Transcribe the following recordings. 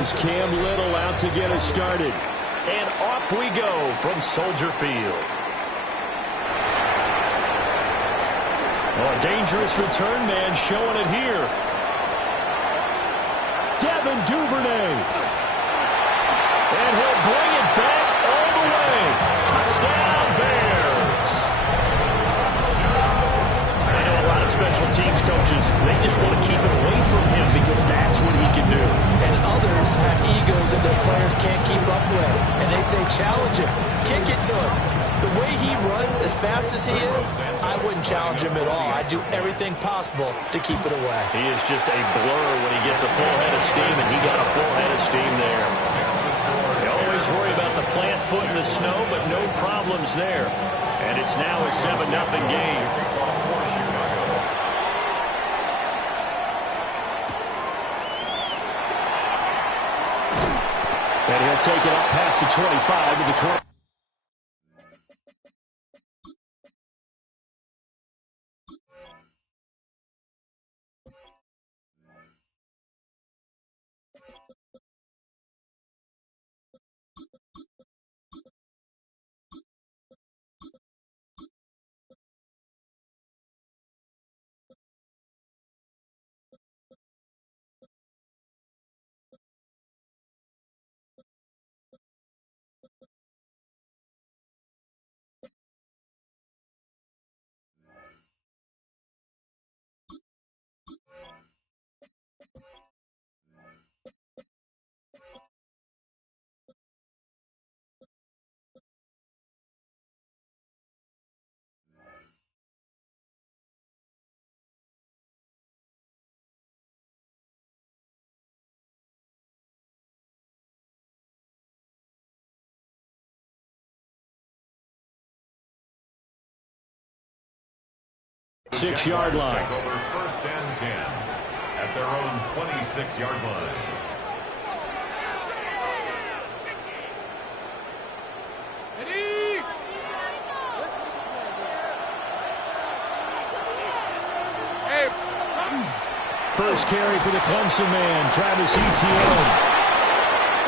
Here's Cam Little out to get us started. And off we go from Soldier Field. Oh, a dangerous return man showing it here. Devin Duvernay. And he'll bring it back all the way. Touchdown, Bears. I know a lot of special teams coaches, they just want to keep it away from him because that's what he can do. And others have egos that their players can't keep up with. And they say, challenge him, kick it to him. The way he runs as fast as he is, I wouldn't challenge him at all. I'd do everything possible to keep it away. He is just a blur when he gets a full head of steam, and he got a full head of steam there. You always worry about the plant foot in the snow, but no problems there. And it's now a 7-0 game. And he'll take it up past the 25 to the 20. Six-yard line. Over 1st and 10 at their own 26-yard line. First carry for the Clemson man, Travis Etienne.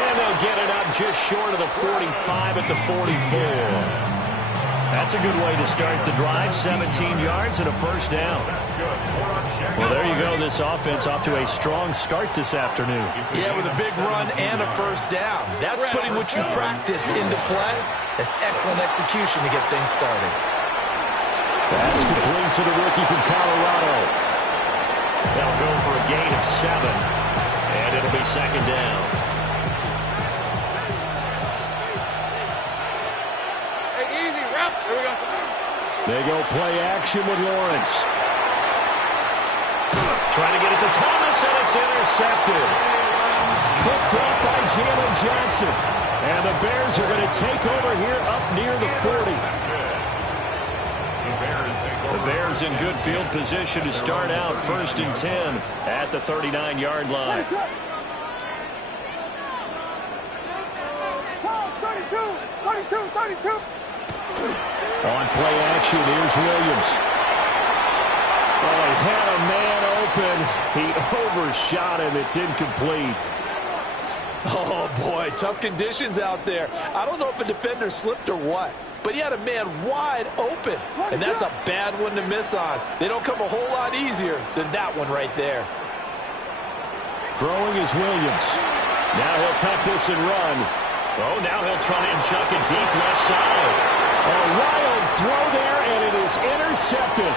And they'll get it up just short of the 45 at the 44. That's a good way to start the drive. 17 yards and a first down. Well, there you go. This offense off to a strong start this afternoon. Yeah, with a big run and a first down. That's putting what you practice into play. That's excellent execution to get things started. That's complete to the rookie from Colorado. They'll go for a gain of 7. And it'll be second down. They go play action with Lawrence. Trying to get it to Thomas, and it's intercepted. Picked up by Jalen Johnson. And the Bears are going to take over here up near the 40. The Bears in good field position to start out 1st and 10 at the 39-yard line. 32. On play action, here's Williams. Oh, he had a man open. He overshot him. It's incomplete. Oh, boy, tough conditions out there. I don't know if a defender slipped or what, but he had a man wide open, and that's a bad one to miss on. They don't come a whole lot easier than that one right there. Throwing is Williams. Now he'll tuck this and run. Oh, now he'll try and chuck it deep left side. A wild throw there, and it is intercepted.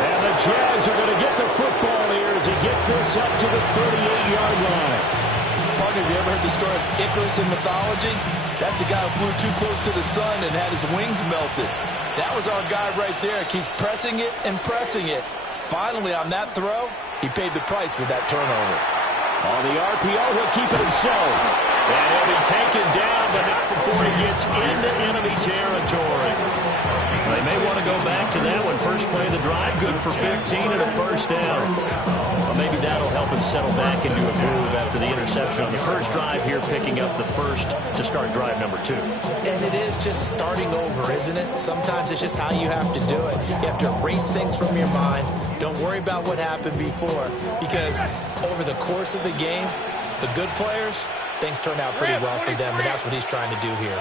And the Jags are going to get the football here as he gets this up to the 38-yard line. Partner, have you ever heard the story of Icarus in mythology? That's the guy who flew too close to the sun and had his wings melted. That was our guy right there. Keeps pressing it and pressing it. Finally, on that throw, he paid the price with that turnover. On the RPO, he'll keep it himself. And he'll be taken down, but not before he gets into enemy territory. They may want to go back to that one. First play of the drive, good for 15 and a first down. Well, maybe that'll help him settle back into a groove after the interception on the first drive here, picking up the first to start drive number 2. And it is just starting over, isn't it? Sometimes it's just how you have to do it. You have to erase things from your mind, Don't worry about what happened before, because over the course of the game, the good players, things turn out pretty well for them, and that's what he's trying to do here.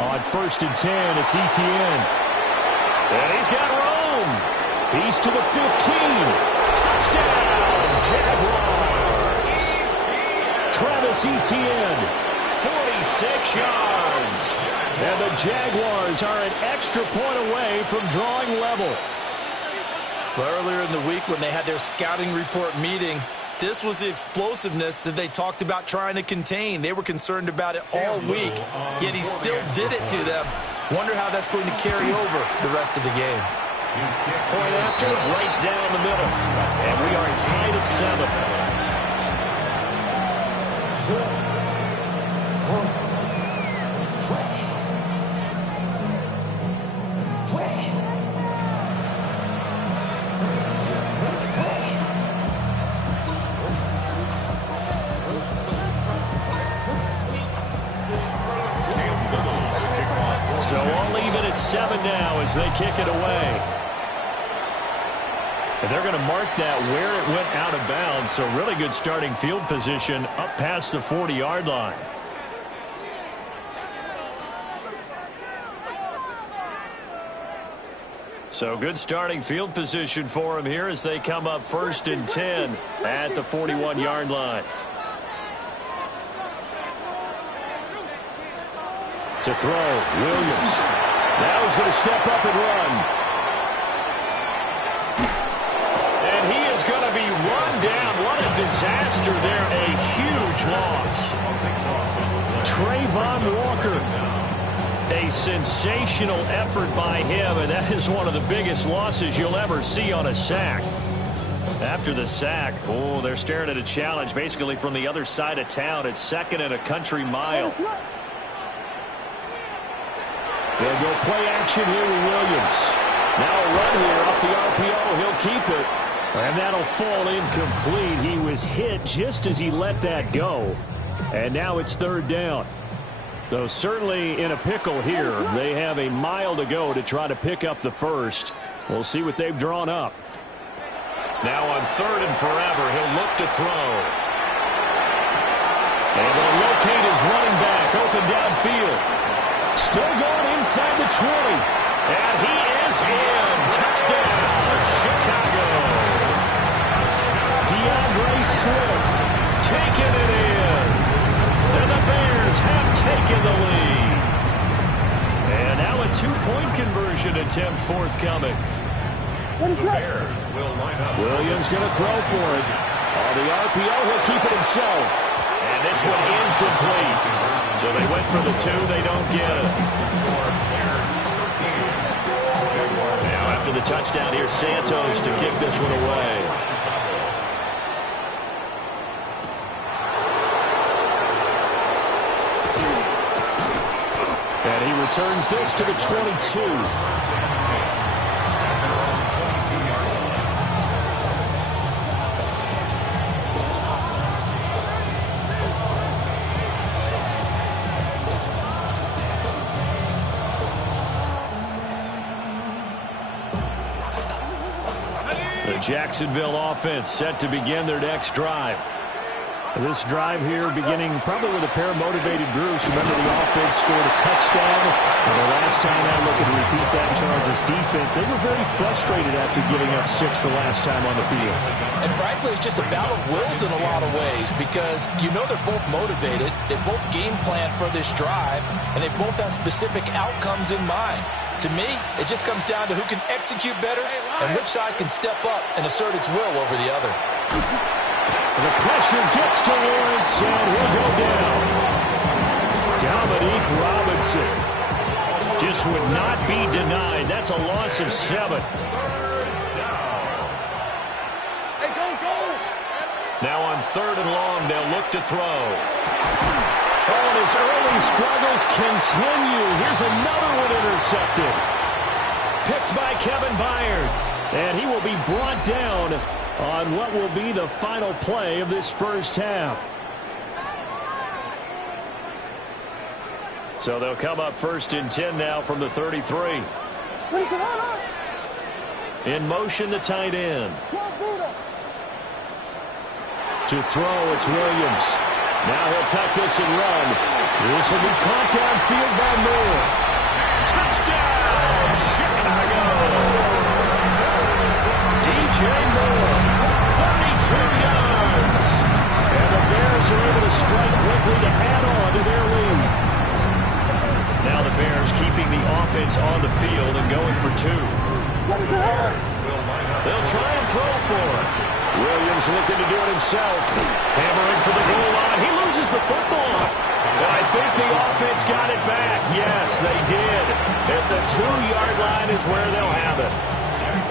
On 1st and 10, it's Etienne. And he's got Rome. He's to the 15. Touchdown, Jaguars. Travis Etienne, 46 yards. And the Jaguars are an extra point away from drawing level. Well, earlier in the week when they had their scouting report meeting, this was the explosiveness that they talked about trying to contain. They were concerned about it all week, yet he still did it to them. Wonder how that's going to carry over the rest of the game. Point after, right down the middle. And we are tied at 7. So all even at 7 now as they kick it away. And they're going to mark that where it went out of bounds. So really good starting field position up past the 40-yard line. So good starting field position for him here as they come up 1st and 10 at the 41-yard line. To throw, Williams. Now he's going to step up and run. And he is going to be run down. What a disaster there. A huge loss. Trayvon Walker. A sensational effort by him, and that is one of the biggest losses you'll ever see on a sack. After the sack, oh, they're staring at a challenge basically from the other side of town. It's 2nd and a country mile. They'll go play action here with Williams. Now a run here off the RPO. He'll keep it. And that'll fall incomplete. He was hit just as he let that go. And now it's 3rd down. So certainly in a pickle here. They have a mile to go to try to pick up the first. We'll see what they've drawn up. Now on 3rd and forever, he'll look to throw. And they'll locate his running back open downfield. Still going inside the 20. And he is in. Touchdown, Chicago. DeAndre Swift Taking it in. And the Bears have taken the lead. And now a 2-point conversion attempt forthcoming. The Bears will line up. Williams going to throw for it. On the RPO, he'll keep it himself. And this one incomplete. So they went for the 2. They don't get it. Now after the touchdown, here's Santos to kick this one away. And he returns this to the 22. Jacksonville offense set to begin their next drive. This drive here beginning probably with a pair of motivated groups. Remember, the offense scored a touchdown. And the last time I look and repeat that in Charles' defense, they were very frustrated after giving up 6 the last time on the field. And frankly, it's just a battle of wills in a lot of ways, because you know they're both motivated, they both game plan for this drive, and they both have specific outcomes in mind. To me, it just comes down to who can execute better and which side can step up and assert its will over the other. The pressure gets to Lawrence, and he'll go down. Dominique Robinson just would not be denied. That's a loss of 7. Now on 3rd and long, they'll look to throw. Oh, and his early struggles continue. Here's another one intercepted. Picked by Kevin Byard. And he will be brought down on what will be the final play of this first half. So they'll come up 1st and 10 now from the 33. In motion, the tight end. To throw, it's Williams. Now he'll tuck this and run. This will be caught downfield by Moore. Touchdown, Chicago! DJ Moore, 32 yards. And the Bears are able to strike quickly to add on to their lead. Now the Bears keeping the offense on the field and going for two. They'll try and throw for it. Williams looking to do it himself. Hammering for the goal line. He loses the football. And I think the offense got it back. Yes, they did. At the 2-yard line is where they'll have it.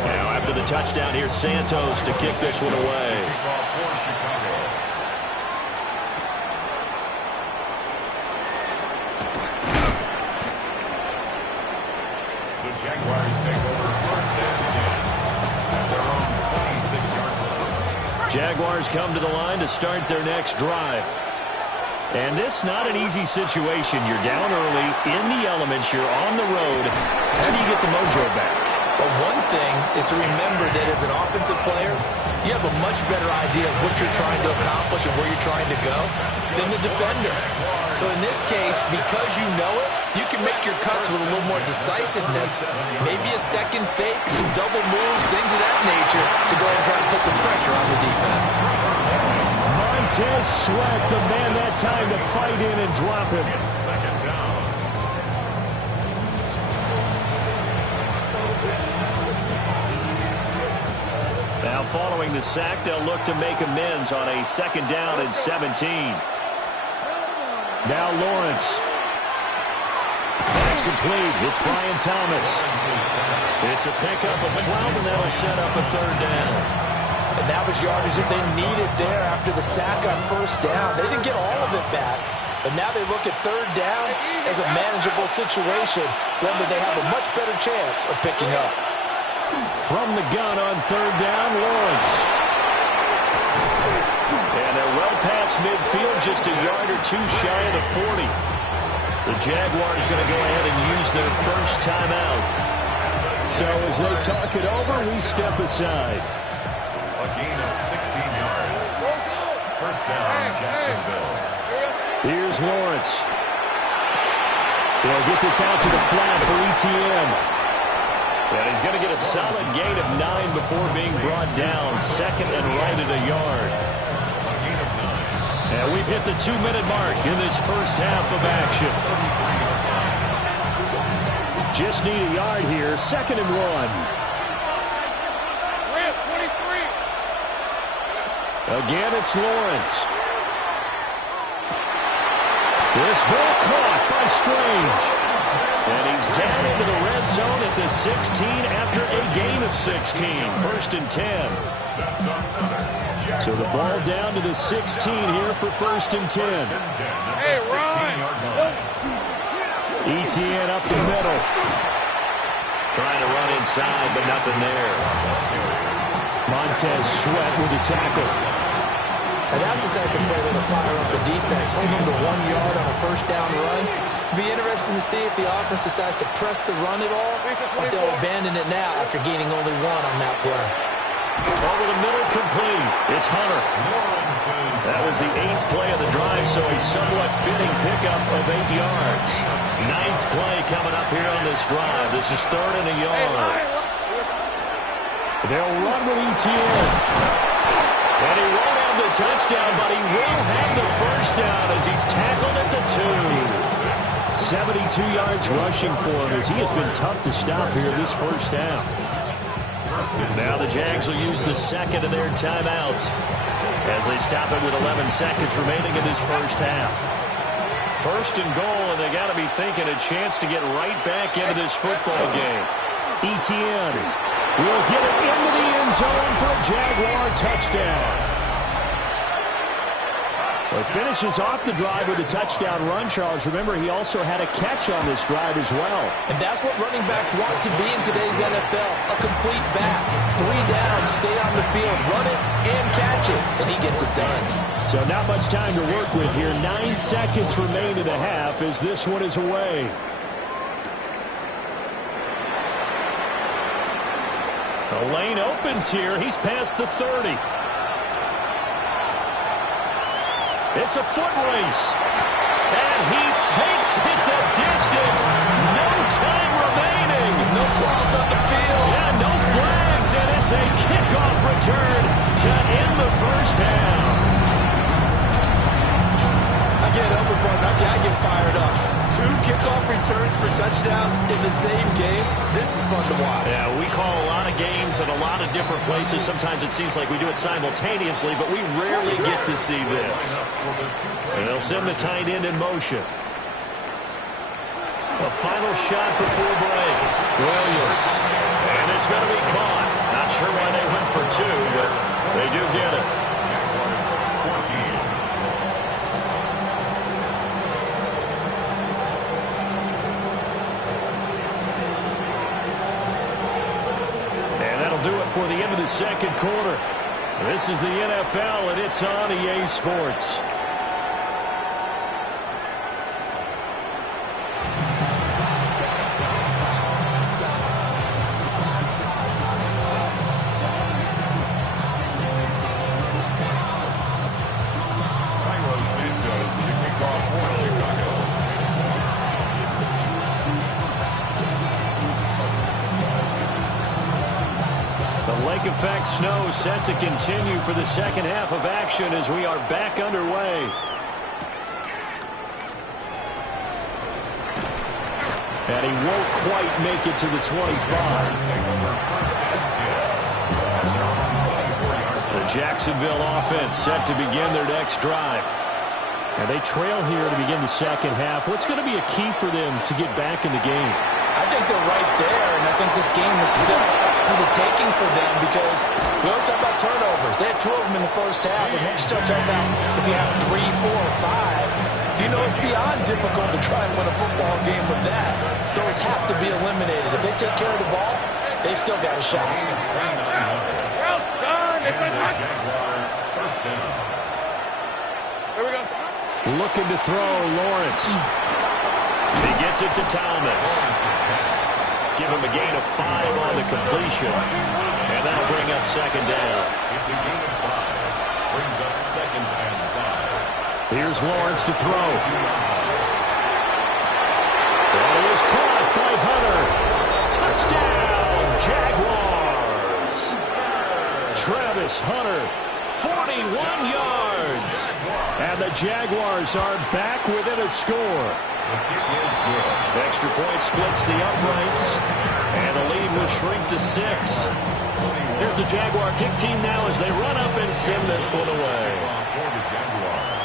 Now after the touchdown, here's Santos to kick this one away. The Jaguars take over first and 10 at their own 26-yard line. Jaguars come to the line to start their next drive. And this not an easy situation. You're down early, in the elements, you're on the road. How do you get the mojo back? But one thing is to remember that as an offensive player, you have a much better idea of what you're trying to accomplish and where you're trying to go than the defender. So in this case, because you know it, you can make your cuts with a little more decisiveness, maybe a second fake, some double moves, things of that nature to go ahead and try to put some pressure on the defense. Montez Sweat, the man that time to fight in and drop him. Second down. Now following the sack, they'll look to make amends on a 2nd down and 17. Now Lawrence. That's complete. It's Brian Thomas. It's a pickup of 12, and that'll set up a 3rd down. And that was yardage that they needed there after the sack on 1st down. They didn't get all of it back, but now they look at 3rd down as a manageable situation, one that they have a much better chance of picking up. From the gun on 3rd down, Lawrence. And they're well past midfield, just a yard or two shy of the 40. The Jaguars going to go ahead and use their first timeout. So as they talk it over, we step aside. A gain of 16 yards. First down, Jacksonville. Here's Lawrence. They'll get this out to the flat for ETN. And he's going to get a solid gain of 9 before being brought down. 2nd and right at a yard. And we've hit the 2-minute mark in this first half of action. Just need a yard here. 2nd and 1. Again, it's Lawrence. This ball caught by Strange. And he's down into the red zone at the 16 after a gain of 16. 1st and 10. So the ball down to the 16 here for 1st and 10. Hey, Ron. ETN up the middle. Trying to run inside, but nothing there. Montez Sweat with the tackle. And that's the type of play that'll fire up the defense. Hold them to 1 yard on a 1st down run. It'll be interesting to see if the offense decides to press the run at all, or if they'll abandon it now after gaining only 1 on that play. Over the middle, complete. It's Hunter. That was the 8th play of the drive, so a somewhat fitting pickup of 8 yards. 9th play coming up here on this drive. This is 3rd and a yard. They'll run with ETN. And he won't have the touchdown, but he will have the 1st down as he's tackled at the 2. 72 yards rushing for him as he has been tough to stop here this first half. Now the Jags will use the 2nd of their timeouts as they stop it with 11 seconds remaining in this first half. 1st and goal, and they got to be thinking a chance to get right back into this football game. ETN will get it into the end zone for a Jaguar touchdown. Well, finishes off the drive with a touchdown run, Charles. Remember, he also had a catch on this drive as well. And that's what running backs want to be in today's NFL, a complete back. 3 down, stay on the field, run it, and catch it. And he gets it done. So not much time to work with here. 9 seconds remain in the half as this one is away. The lane opens here. He's past the 30. It's a foot race. And he takes it the distance. No time remaining. No cloth on the field. Yeah, no flags. And it's a kickoff return to end the first half. I get up, partner. I get fired up. 2 kickoff returns for touchdowns in the same game. This is fun to watch. Yeah, we call a lot of games at a lot of different places. Sometimes it seems like we do it simultaneously, but we rarely get to see this. And they'll send the tight end in motion. A final shot before break. Williams. And it's going to be caught. Not sure why they went for 2, but they do get it. Do it for the end of the second quarter. This is the NFL, and it's on EA Sports. Lake effect snow set to continue for the second half of action as we are back underway. And he won't quite make it to the 25. The Jacksonville offense set to begin their next drive. And they trail here to begin the second half. What's going to be a key for them to get back in the game? I think they're right there, and I think this game is still up for the taking for them because we always talk about turnovers. They had 2 of them in the first half, and once you start talking about if you have 3, 4, 5, you know it's beyond difficult to try and win a football game with that. Those have to be eliminated. If they take care of the ball, they've still got a shot. Here we go. Looking to throw, Lawrence. He gets it to Thomas. Give him a gain of 5 on the completion. And that'll bring up second down. It's a gain of 5. Brings up second and 5. Here's Lawrence to throw. And he is caught by Hunter. Touchdown, Jaguars. Travis Hunter, 41 yards. And the Jaguars are back within a score. Extra point splits the uprights, and the lead will shrink to 6. Here's the Jaguar kick team now as they run up and send this one away.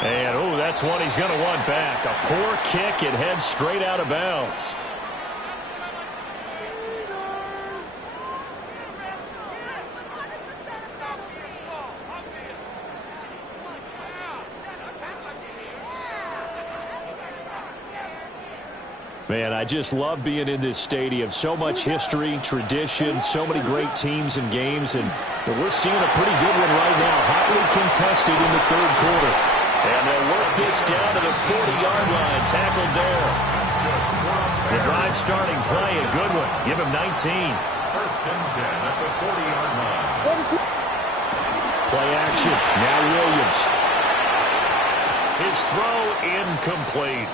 And, oh, that's one he's going to want back. A poor kick, it heads straight out of bounds. Man, I just love being in this stadium. So much history, tradition, so many great teams and games, and we're seeing a pretty good one right now. Hotly contested in the third quarter. And they'll work this down to the 40-yard line. Tackled there. The drive starting play, a good one. Give him 19. First and 10 at the 40-yard line. Play action. Now Williams. His throw incomplete.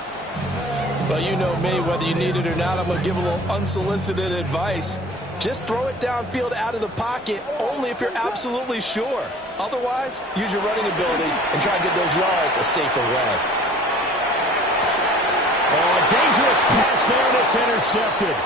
Well, you know me, whether you need it or not, I'm going to give a little unsolicited advice. Just throw it downfield out of the pocket only if you're absolutely sure. Otherwise, use your running ability and try to get those yards a safer way. Oh, a dangerous pass there, and it's intercepted.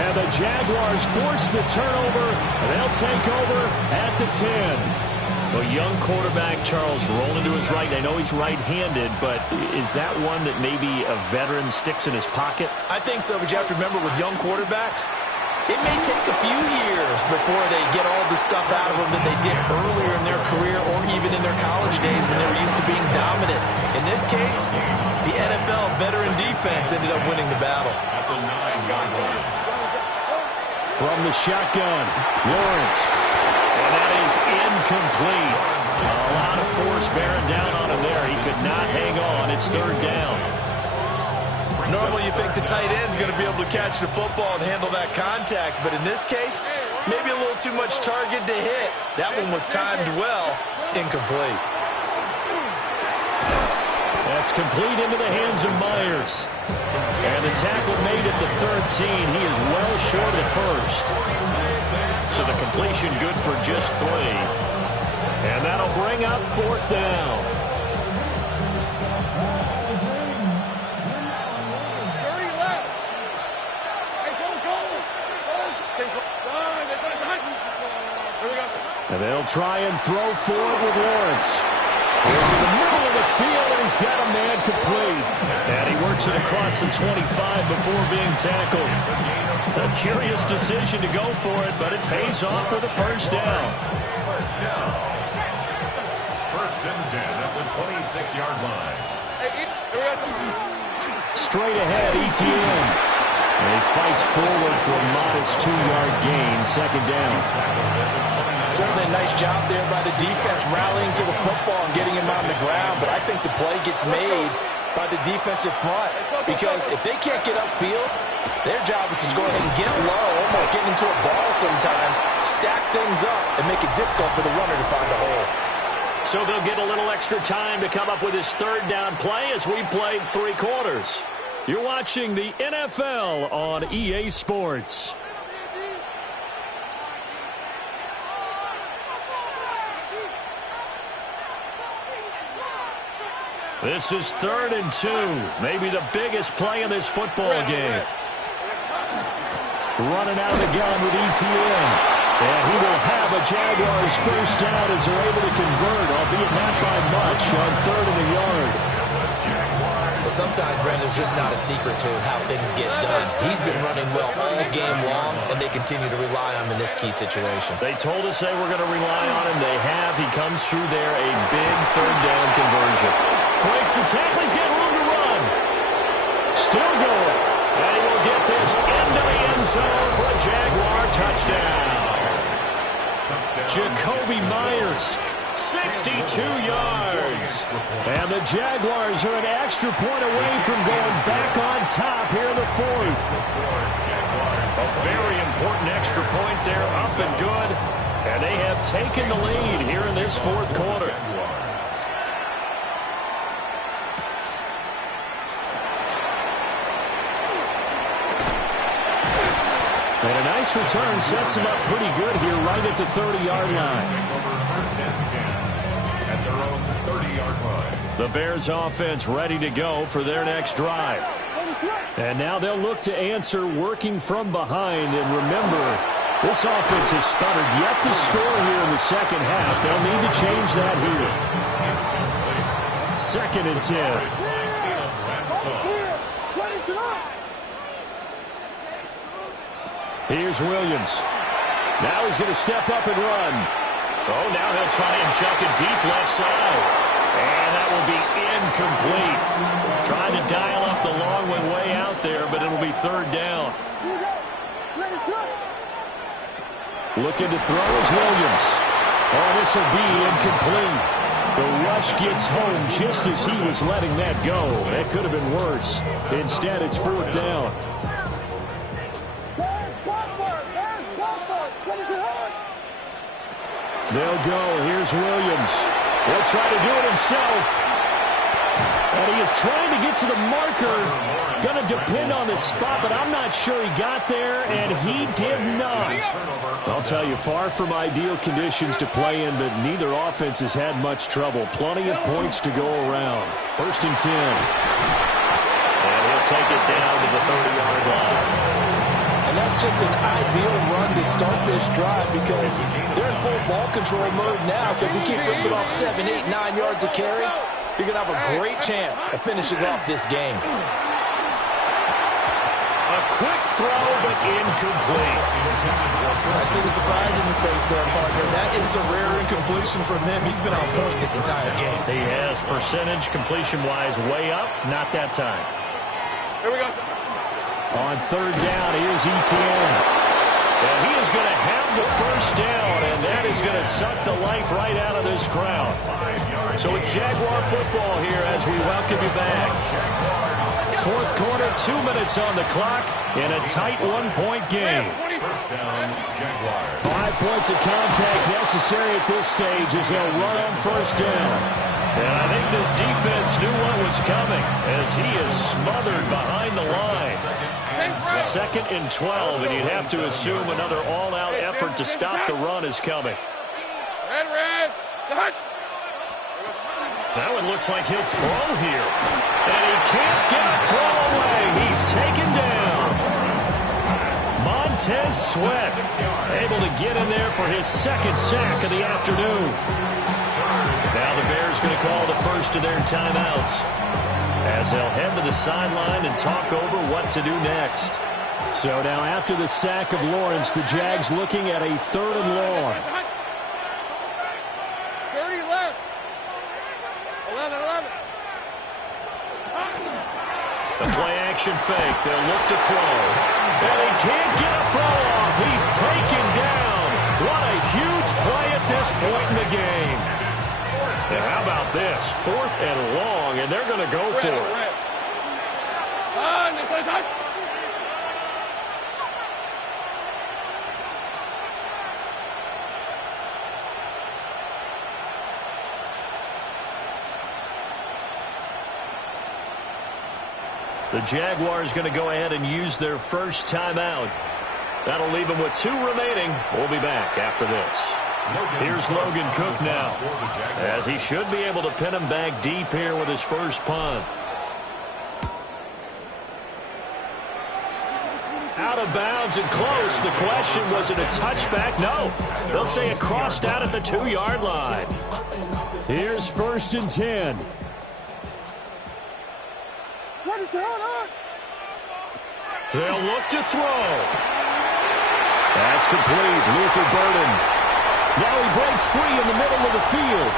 And the Jaguars force the turnover, and they'll take over at the 10. Well, young quarterback Charles rolling to his right. I know he's right-handed, but is that one that maybe a veteran sticks in his pocket? I think so, but you have to remember with young quarterbacks, it may take a few years before they get all the stuff out of them that they did earlier in their career or even in their college days when they were used to being dominant. In this case, the NFL veteran defense ended up winning the battle. At the 9-yard line. From the shotgun, Lawrence. And that is incomplete. A lot of force bearing down on him there. He could not hang on. It's third down. Normally you think the tight end's going to be able to catch the football and handle that contact, but in this case, Maybe a little too much target to hit. That one was timed well. Incomplete. That's complete into the hands of Myers. And the tackle made at the 13. He is well short of the first. So the completion good for just 3. And that'll bring up 4th down. And they'll try and throw for it with Lawrence. Over the middle of the field, and he's got a man complete. And he works it across the 25 before being tackled. A curious decision to go for it, but it pays off with a first down. First and 10 at the 26-yard line. Straight ahead, Etienne. And he fights forward for a modest 2-yard gain, 2nd down. Certainly a nice job there by the defense rallying to the football and getting him on the ground, but I think the play gets made by the defensive front because if they can't get upfield, their job is to go ahead and get low, almost get into a ball sometimes, stack things up, and make it difficult for the runner to find a hole. So they'll get a little extra time to come up with his 3rd down play as we played 3 quarters. You're watching the NFL on EA Sports. This is 3rd and 2. Maybe the biggest play in this football game. Running out of the gun with Etienne. And he will have a Jaguars first down as they're able to convert, albeit not by much, on 3rd and a yard. Well, sometimes, Brandon, there's just not a secret to how things get done. He's been running well all game long, and they continue to rely on him in this key situation. They told us they were going to rely on him. They have. He comes through there, a big 3rd down conversion. Breaks the tackle. He's got room to run. Still going. And he will get this into the end zone for a Jaguar touchdown. Jakobi Myers, 62 yards. And the Jaguars are an extra point away from going back on top here in the 4th. A very important extra point there, up and good. And they have taken the lead here in this 4th quarter. And a nice return sets him up pretty good here right at the 30-yard line. First and 10 at their own 30-yard line. The Bears offense ready to go for their next drive. And now they'll look to answer working from behind. And remember, this offense has sputtered yet to score here in the 2nd half. They'll need to change that here. 2nd and 10. Here's Williams. Now he's going to step up and run. Oh, now he'll try and chuck it deep left side. And that will be incomplete. Trying to dial up the long way out there, but it'll be 3rd down. Looking to throw is Williams. Oh, this will be incomplete. The rush gets home just as he was letting that go. That could have been worse. Instead, it's 4th down. They'll go. Here's Williams. He'll try to do it himself. And he is trying to get to the marker. Going to depend on the spot, but I'm not sure he got there, and he did not. I'll tell you, far from ideal conditions to play in, but neither offense has had much trouble. Plenty of points to go around. 1st and 10. And he'll take it down to the 30-yard line. And that's just an ideal run to start this drive because they're in full ball control mode now. So if we keep ripping off 7, 8, 9 yards of carry, you're going to have a great chance of finishing off this game. A quick throw, but incomplete. I see the surprise in your face there, partner. That is a rare incompletion from him. He's been on point this entire game. He has percentage completion-wise way up. Not that time. Here we go. On 3rd down, here's Etienne. And he is going to have the first down, and that is going to suck the life right out of this crowd. So it's Jaguar football here as we welcome you back. 4th quarter, 2 minutes on the clock in a tight 1-point game. First down, Jaguars. 5 points of contact necessary at this stage as they'll run on first down. And I think this defense knew what was coming as he is smothered behind the line. 2nd and 12, and you'd have to assume another all-out effort to stop the run is coming. That one looks like he'll throw here. And he can't get a throw away. He's taken down. Montez Sweat able to get in there for his 2nd sack of the afternoon. Now the Bears going to call the first of their timeouts as they'll head to the sideline and talk over what to do next. So now after the sack of Lawrence, the Jags looking at a 3rd and long. 30 left. 11. The play action fake. They'll look to throw. And he can't get a throw off. He's taken down. What a huge play at this point in the game. And how about this? 4th and long, and they're going to go for it. The Jaguars going to go ahead and use their first timeout. That'll leave them with 2 remaining. We'll be back after this. Here's Logan Cook now, as he should be able to pin him back deep here with his first punt. Out of bounds and close. The question, was it a touchback? No. They'll say it crossed out at the 2-yard line. Here's 1st and 10. They'll look to throw. That's complete. Luther Burden. Now he breaks free in the middle of the field.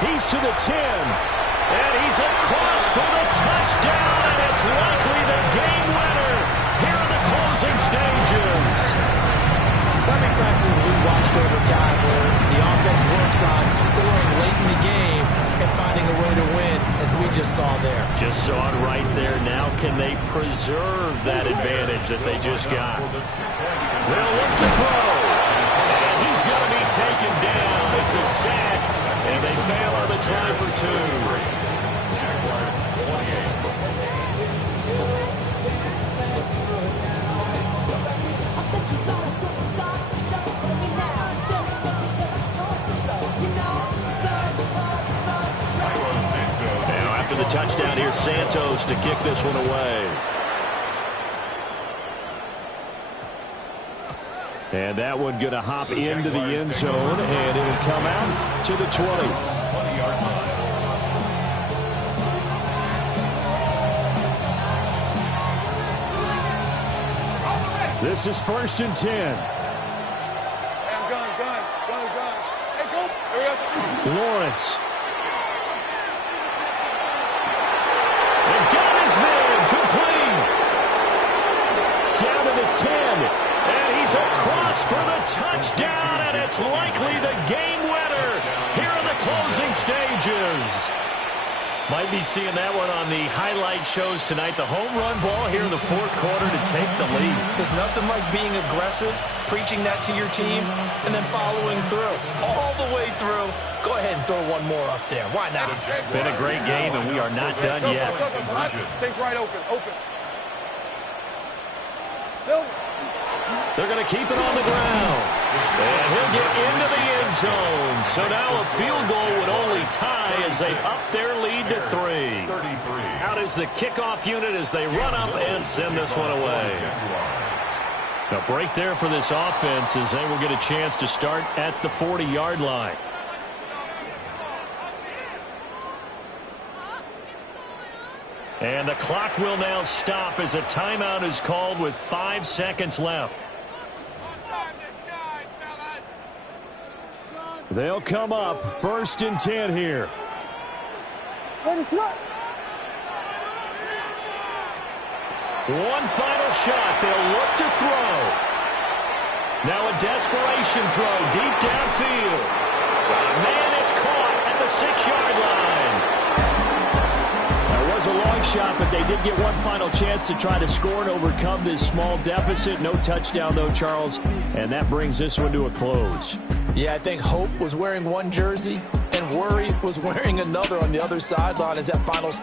He's to the 10. And he's across for the touchdown, and it's likely the game winner here in the closing stages. How many practices we watched over time where the offense works on scoring late in the game and finding a way to win, as we just saw there. Just saw it right there. Now can they preserve that advantage that they just got? They'll look to throw. And he's going to be taken down. It's a sack, and they fail on the try for 2. Jaguars 28. After the touchdown, here's Santos to kick this one away. And that one going to hop into the end zone, and it'll come out to the 20. 20-yard line. This is 1st and 10. Hey, go. Lawrence. Complete. Down to the 10. And he's across for the touchdown, and it's likely the game winner here in the closing stages. Might be seeing that one on the highlight shows tonight. The home run ball here in the 4th quarter to take the lead. There's nothing like being aggressive, preaching that to your team, and then following through. All the way through. Go ahead and throw one more up there. Why not? Been a great game, and we are not done yet. Take right open. They're going to keep it on the ground. And he'll get into the end zone. So now a field goal would only tie as they up their lead to 3. 33. Out is the kickoff unit as they run up and send this one away. A break there for this offense as they will get a chance to start at the 40-yard line. And the clock will now stop as a timeout is called with 5 seconds left. They'll come up 1st and 10 here. One final shot. They'll look to throw. Now a desperation throw deep downfield. Man, it's caught at the 6-yard line. That was a long shot, but they did get one final chance to try to score and overcome this small deficit. No touchdown, though, Charles, and that brings this one to a close. Yeah, I think Hope was wearing one jersey and Worry was wearing another on the other sideline as that final snap.